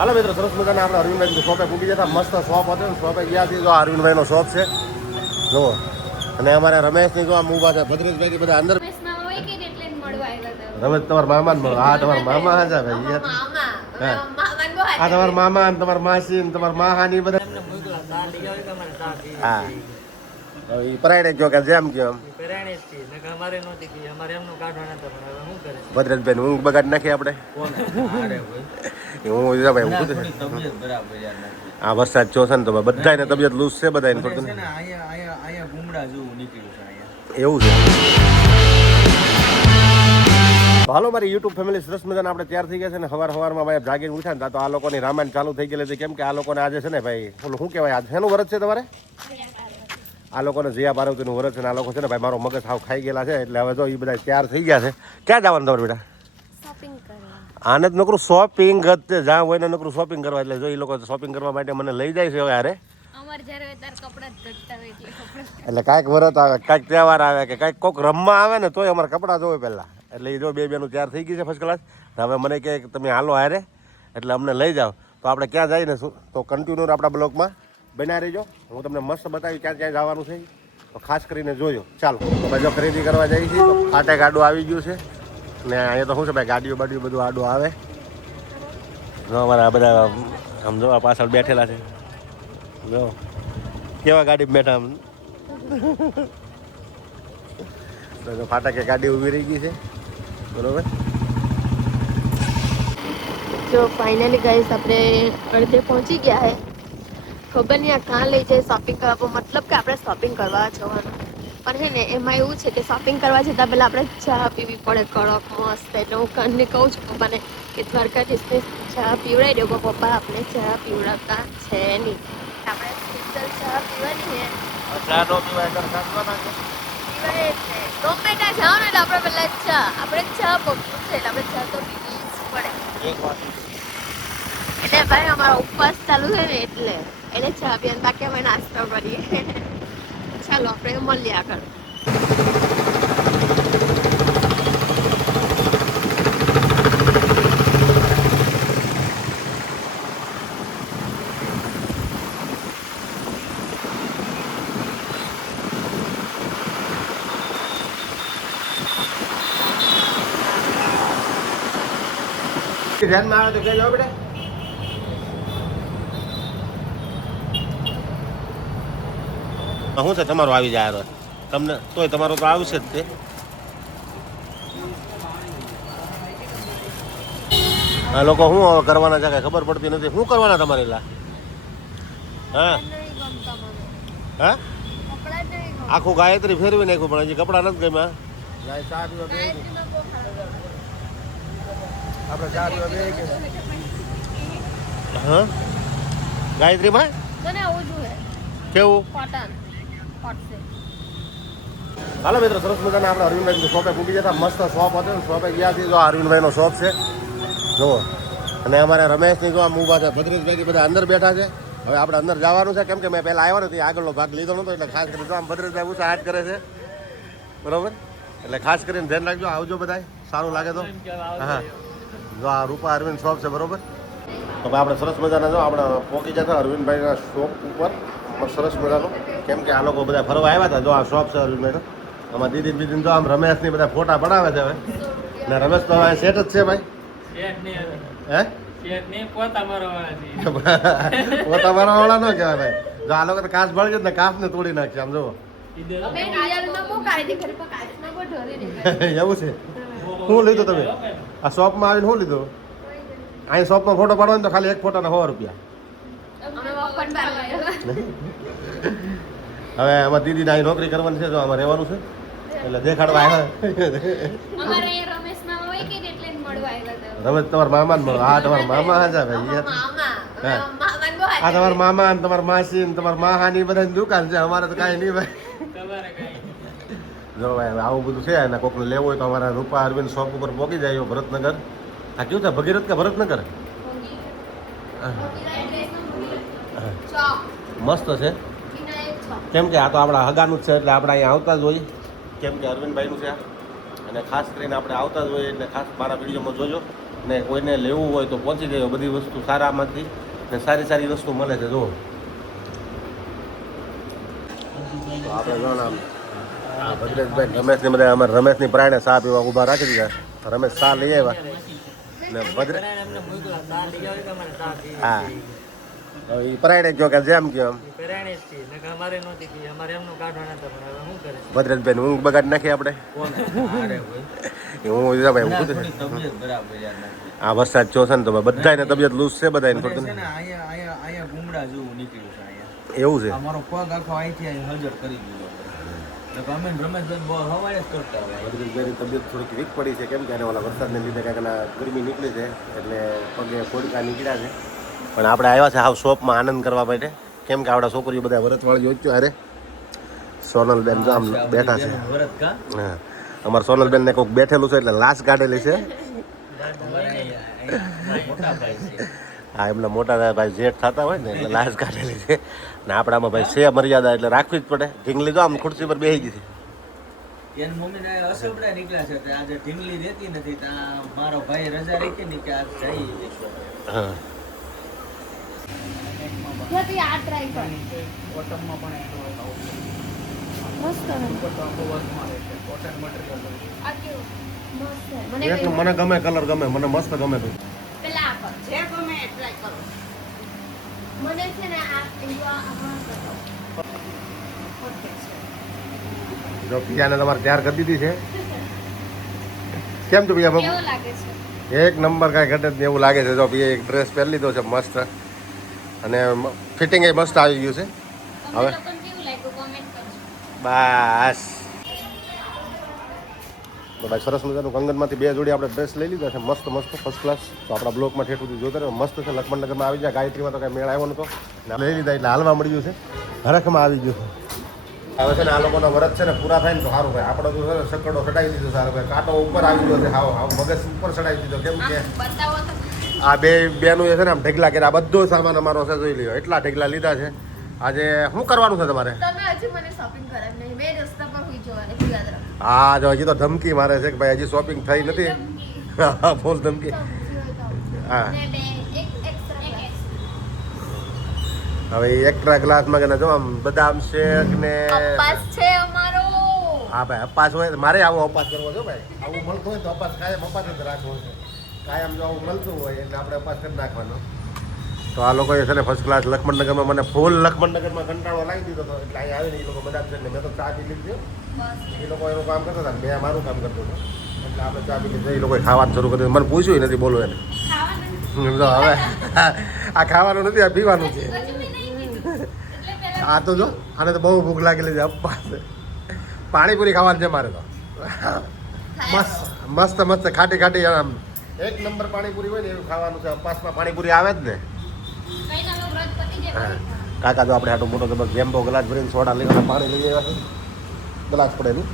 હાલો મિત્રો, સરસ મજાના આપણે અરવિંદભાઈ શોપે પૂકી જતા. મસ્ત શોપ હતો ને, શોપે ગયા હતી. જો અરવિંદભાઈનો શોપ છે જુઓ. અને અમારે રમેશની જો આમ ઊભા છે, ભદ્રેશભાઈ બધા અંદર. રમેશ તમારા મામા ને મળો. હા, તમારા મામા હા ભાઈ. આ તમારા મામા ને તમારા માસી ને તમારા માહાની બધા. હા, એ પરાયણે જો કે જેમ કે ભદ્રેશભાઈ ઊંઘ બગાડી નાખી આપણે. આ વરસાદ જો છે ને તો બધાને તબિયત લૂઝ છે બધાને. એવું છે. હાલો મારી યુટ્યુબ ફેમિલી, સરસ મજાના આપણે તૈયાર થઈ ગયા છે ને. સવારમાં ભાઈ જાગીને ઉઠ્યા ને તો આ લોકોની રામાયણ ચાલુ થઈ ગયેલી હતી. કેમ કે આ લોકોને આજે છે ને ભાઈ ઓલું શું કહેવાય, આજે શેનું વ્રત છે તમારે? આ લોકોને જયા પાર્વતીનું વ્રત છે ને. આ લોકો છે ને ભાઈ મારો મગજ હાવ ખાઈ ગયેલા છે. એટલે હવે જો એ બધા તૈયાર થઈ ગયા છે. ક્યાં જવાનું તમારે બેટા? આને જ નકરું શોપિંગ જ્યાં હોય ને નકરું શોપિંગ કરવા. એટલે જો એ લોકો શોપિંગ કરવા માટે મને લઈ જાય છે હવે. અરે એટલે કાંઈક વ્રત આવે, કાંઈક તહેવાર આવે કે કાંઈક કોઈક રમવા આવે ને તોય અમારે કપડાં જોવે પહેલાં. એટલે એ જો બે બેનું તૈયાર થઈ ગઈ છે ફર્સ્ટ ક્લાસ. હવે મને કહે કે તમે હાલો હારે, એટલે અમને લઈ જાઓ. તો આપણે ક્યાં જઈને શું તો કન્ટિન્યુ આપણા બ્લોગમાં બનાવી રહીજો. હું તમને મસ્ત બતાવી ક્યાં ક્યાં જવાનું છે તો ખાસ કરીને જોજો. ચાલો તો ભાઈ જો ખરીદી કરવા જઈએ છીએ તો ફાટે ગાડું આવી ગયું છે ને. અહીંયા તો શું છે ભાઈ, ગાડીઓ બાડીઓ બધું આડું આવે. જો અમારા બધા આમ જો પાછળ બેઠેલા છે. જો કેવા ગાડી બેઠા આમ. તો ફાટકે ગાડી ઊભી રહી ગઈ છે બરોબર. જો ફાઇનલી ગાઈસ આપણે અડધે પહોંચી ગયા હે. ખબર નહીં આ કાં લઈ જાય શોપિંગ કરવા. મતલબ કે આપણે શોપિંગ કરવા જવાનું પણ હે ને એમાં એવું છે કે શોપિંગ કરવા જતાં પહેલાં આપણે ચા પીવી પડે કડક મસ્ત. એટલે હું કાનને કહું છું પપ્પાને કે દ્વારકાધીશને ચા પીવડાવી દો. પપ્પા આપણે ચા પીવડાવતા છે નહીં. આપણે સ્પેશિયલ ચા પીવાની છે. ચા નો પીવાય તો કાચવાના છે. પીવાય એટલે ગમે ત્યાં જાઓ ને એટલે આપણે પહેલાં ચા પકડું છે. એટલે આપણે ચા તો પીવી જ પડે. એક વાત એટલે ભાઈ અમારો ઉપવાસ ચાલુ છે ને એટલે ચા પીવાનું, બાકી અમે નાસ્તો કરીએ. ચાલો આપણે મળીએ આગળ. ધ્યાનમાં આવે તો કહેજો બેટા. શું છે તમારું આવી જાય તમને તોય તમારો તો આવશે જ તે. આ લોકો શું કરવાના છે કઈ ખબર પડતી નથી. શું કરવાના તમારે લા? હા હા, આખું ગાયત્રી ફેરવી નાખ્યું પણ હજી કપડા નથી ગમ્યા. હા ગાયત્રીમાં કેવું? હાલો મિત્રો, સરસ મજાના આપણે અરવિંદભાઈ શોપે પૂકી જતા. મસ્ત શોપ હતો ને, શોપે ગયા હતી. જો અરવિંદભાઈનો શોપ છે જુઓ. અને અમારે રમેશની જો આમ ઊભા છે, ભદ્રેશભાઈ બધા અંદર બેઠા છે. હવે આપણે અંદર જવાનું છે. કેમ કે મેં પહેલાં આવ્યો નથી, આગળનો ભાગ લીધો નહોતો. એટલે ખાસ કરીને આમ ભદ્રેશભાઈ ઊંચા હાથ કરે છે બરોબર. એટલે ખાસ કરીને ધ્યાન રાખજો. આવજો બધા, સારું લાગે તો. હા જો આ રૂપા અરવિંદ શોપ છે બરોબર. તો ભાઈ આપણે સરસ મજાના જો આપણે પહોંચી જતા અરવિંદભાઈના શોપ ઉપર. સરસ મજાનો કેમ કે આ લોકો બધા ફરવા આવ્યા હતા. જો આ શોપ છે અરવિંદભાઈનો. આમાં દીદી બીદી તો આમ રમેશની બધા ફોટા પડાવે છે હવે. ને રમેશ તો હવે સેટ જ છે ભાઈ. હે પોતા મારવા વાળા ન કહેવાય ભાઈ. જો આ લોકો તો કાચ ભળી જાય ને કાચ ને તોડી નાખશે આમ જુઓ. એવું છે. શું લીધું તમે આ શોપમાં આવીને? શું લીધું? અહીં શોપમાં ફોટો પાડવાનો તો ખાલી એક ફોટાના 100 રૂપિયા. હવે આમાં દીદીને અહીં નોકરી કરવાની છે. જો આમાં રહેવાનું છે એટલે દેખાડવા આવ્યા. રમેશ તમારા મામા ને મળો. હા તમારા મામા હા ભાઈ. આ તમારા મામા ને તમારા માસી ને તમારા માહાની બધાની દુકાન છે. અમારે તો કાંઈ નહીં ભાઈ. જો ભાઈ આવું બધું છે. અને કોકને લેવું હોય તો અમારા રૂપા અરવિંદ શોપ ઉપર પહોંચી જાય. ભરતનગર. આ કયું છે? ભગીરથ કે ભરતનગર? મસ્ત છે. કેમ કે આ તો આપણા હગાનું જ છે. એટલે આપણે અહીંયા આવતા જ હોય. કેમ કે અરવિંદભાઈનું છે અને ખાસ કરીને આપણે આવતા જ હોઈએ. એટલે ખાસ મારા વિડીયોમાં જોજો. ને કોઈને લેવું હોય તો પહોંચી જાય બધી વસ્તુ સારામાંથી ને સારી સારી વસ્તુ મળે છે જો તો આપણે જો ને આમ ભદ્રેશભાઈ રમેશની બધા અમારે રમેશની પ્રાણે ચા પીવા ઊભા રાખી દીધા રમેશ ચા લઈ આવ્યા ને ભદ્રે હા એ પ્રાણે કહો કે જેમ કહો એમ ભદ્રેશભાઈ ઊંઘ બગાડી નાખી આપણે હું ભાઈ હું કીધું આ વરસાદ જો છે ને તો બધાને તબિયત લૂઝ છે બધાને અહીંયા ગુમડા જેવું નીકળ્યું છે અહીંયા એવું છે અમારો પગ આખો અહીંથી અહીં હજર કરી દીધો એટલે અમે રમેશભાઈ બહુ હવાય જ કરતા હોય ભદ્રેશભાઈની તબિયત થોડીક વીક પડી છે કેમ કે એને ઓલા વરસાદને લીધે કાંઈક ગરમી નીકળી છે એટલે પગે થોડીક નીકળ્યા છે પણ આપણે આવ્યા છે હાવ શોપમાં આનંદ કરવા માટે કેમ કે આપણા છોકરીઓ બધા વરતવાળી જોઈ અરે સોનલબેન જો આમ બેઠા છે વરત કા હા અમારા સોનલબેનને કોઈક બેઠેલું છે એટલે લાશ કાઢેલી છે મોટા ભાઈ છે હા એમના મોટા ભાઈ જેઠ થતા હોય ને એટલે લાશ કાઢેલી છે ને આપણામાં ભાઈ છે મર્યાદા એટલે રાખવી જ પડે ઢીંગલી તો આમ ખુરશી પર બેસી ગઈ હતી એન મમ્મીને અસબડા નીકળ્યા છે તે આજે ઢીંગલી રહેતી નથી ત્યાં મારો ભાઈ રજા રાખી ને કે આજ જઈ હા આ ટ્રાય કર કોટનમાં પણ મસ્ત છે. કોટન મટીરિયલ આ કેવું મસ્ત છે. મને એટલે મને ગમે કલર ગમે મને મસ્ત ગમે તું પેલા આ કર. જે ગમે એ ટ્રાય કરો મને છે ને આ જો પિયાને તમારે તૈયાર કરી દીધી છે કેમ છો પિયા બાબુ કેવું લાગે છે એક નંબર કાંઈ ઘટે જ નહીં એવું લાગે છે જો પિયા એક ડ્રેસ પહેરી લીધો છે મસ્ત અને ફિટિંગ એ મસ્ત આવી ગયું છે હવે લોકોને કેવું લાગ્યું કોમેન્ટ કરજો બસ તો ભાઈ સરસ મજાનું કંગનમાંથી બે જોડી આપણે ડ્રેસ લઈ લીધા છે મસ્ત મસ્ત ફર્સ્ટ ક્લાસ તો આપણા બ્લોકમાં ઠેઠ સુધી જોતા રહ્યો મસ્ત છે લક્ષ્મણનગરમાં આવી જાય ગાયત્રીમાં તો કાંઈ મેળ આવ્યો નતો લઈ લીધા એટલે હાલવા મળી ગયું છે હરખમાં આવી ગયું હવે છે ને આ લોકોનો વરત છે ને પૂરા થાય ને તો સારું ભાઈ આપણો તો છે ને સકડો ચડાવી દીધો સારું ભાઈ કાંટો ઉપર આવી ગયો છે હાવ હાવ મગજ ઉપર ચડાવી દીધો કેમ કે બતાવો તો આ બેનું એ છે ને આમ ઢગલા કર્યા આ બધો સામાન અમારો છે જોઈ લ્યો એટલા ઢગલા લીધા છે આજે શું કરવાનું છે તમારે તમે હજી મને શોપિંગ કરાવી નહીં બે રસ્તા પર હોઈ જવાની યાદ રાખો હા જો હજી તો ધમકી મારે છે કે ભાઈ હજી શોપિંગ થઈ નથી હા ફૂલ ધમકી હા ને બે એક એક્સ્ટ્રા હવે એક્સ્ટ્રા ગ્લાસમાં કે જો આમ બદામ શેક ને અપાસ છે અમારો હા ભાઈ અપાસ હોય મારે આવો અપાસ કરવો છે ભાઈ આવું મળતું હોય તો અપાસ કાયમ અપાસ જ રાખવો છે કાયમ જો આવું મળતું હોય એટલે આપણે અપાસ કરી નાખવાનો તો આ લોકોએ છે ને ફર્સ્ટ ક્લાસ લક્ષ્મણનગરમાં મને ફૂલ લક્ષ્મણનગરમાં કંટાળો લાવી દીધો હતો એટલે અહીંયા આવીને એ લોકો બધા છે ને મેં તો ચા પી લીધી એ લોકો એનું કામ કરતા હતા મેં મારું કામ કરતો હતો એટલે આપણે ચા પી લીધી એ લોકોએ ખાવાનું શરૂ કર્યું મને પૂછ્યું નથી બોલો એને તો હવે આ ખાવાનું નથી આ પીવાનું છે આ તો જો આને તો બહુ ભૂખ લાગેલી છે અપ્પા પાણીપુરી ખાવાની છે મારે તો મસ્ત મસ્ત મસ્ત ખાટી ખાટી આમ એક નંબર પાણીપુરી હોય ને એવું ખાવાનું છે અપાસમાં પાણીપુરી આવે જ ને હા કાકા તો આપણે આટલો મોટો જબર જેમ્બો ગ્લાસ ભરીને સોડા લઈને પાણી લઈ આવ્યા છે ગ્લાસ પડેલું